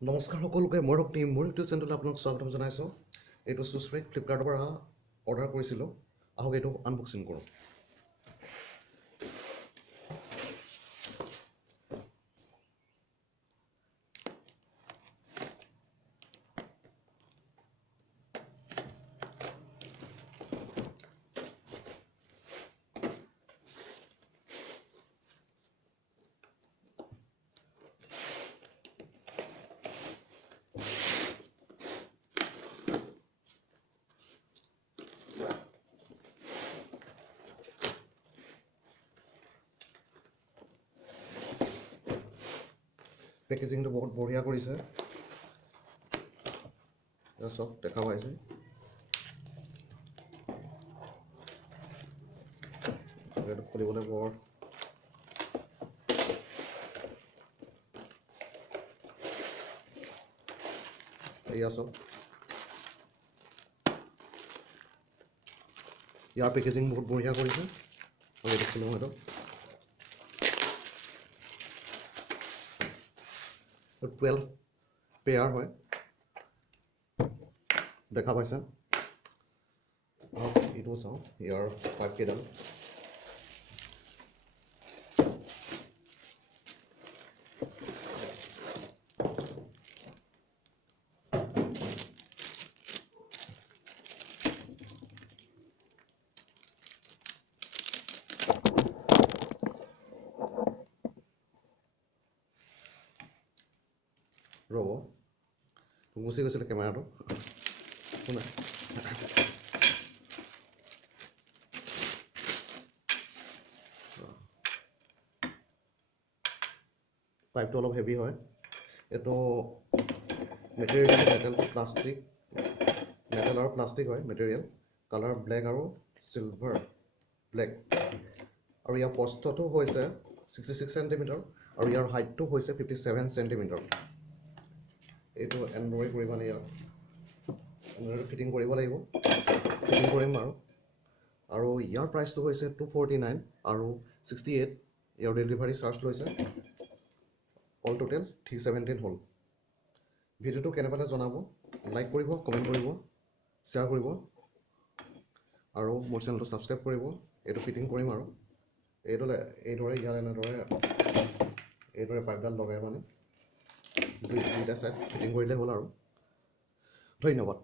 নমস্কাৰ সকলোকে মোৰ ইউটিউব চেনেললৈ আপোনাক স্বাগতম জনাইছোঁ। এইটো চুজ বেগ ফ্লিপকাৰ্টৰ পৰা অৰ্ডাৰ কৰিছিলোঁ। আহক এইটো আনবক্সিং কৰোঁ। পেকেজিংটো বহুত বঢ়িয়া কৰিছে। চব দেখা পাইছে। এইটো খুলিবলৈ বৰ এয়া চব ইয়াৰ পেকেজিং বহুত বঢ়িয়া কৰিছে। এইটো খুলিম এইটো 12 পেয়াৰ হয়, দেখা পাইছে। এইটো চাওঁ ইয়াৰ পাইপ কেইডাল। ৰ'ব গুচি গৈছিলে কেমেৰাটো। শুনা পাইপটো অলপ হেভি হয়। এইটো মেটেৰিয়েল মেটেল আৰু প্লাষ্টিক হয়। মেটেৰিয়েল কালাৰ ব্লেক আৰু চিলভাৰ ব্লেক, আৰু ইয়াৰ প্ৰস্থটো হৈছে 66 চেণ্টিমিটাৰ আৰু ইয়াৰ হাইটটো হৈছে 57 চেণ্টিমিটাৰ। এইটো এনড্ৰইড কৰিব লাগিব, এনড্ৰইড ফিটিং কৰিব লাগিব, ফিটিং কৰিম আৰু ইয়াৰ প্ৰাইচটো হৈছে 249 আৰু 68। ইয়াৰ ডেলিভাৰী চাৰ্জ লৈছে। অল টোটেল 317 হ'ল। ভিডিঅ'টো কেনে পালে জনাব, লাইক কৰিব, কমেণ্ট কৰিব, শ্বেয়াৰ কৰিব আৰু মোৰ চেনেলটো ছাবস্ক্ৰাইব কৰিব। এইটো ফিটিং কৰিম আৰু এইদৰে ইয়াৰ এইদৰে পাইপডাল লগাই দুইটা চাইড ফিটিং কৰিলে হ'ল আৰু। ধন্যবাদ।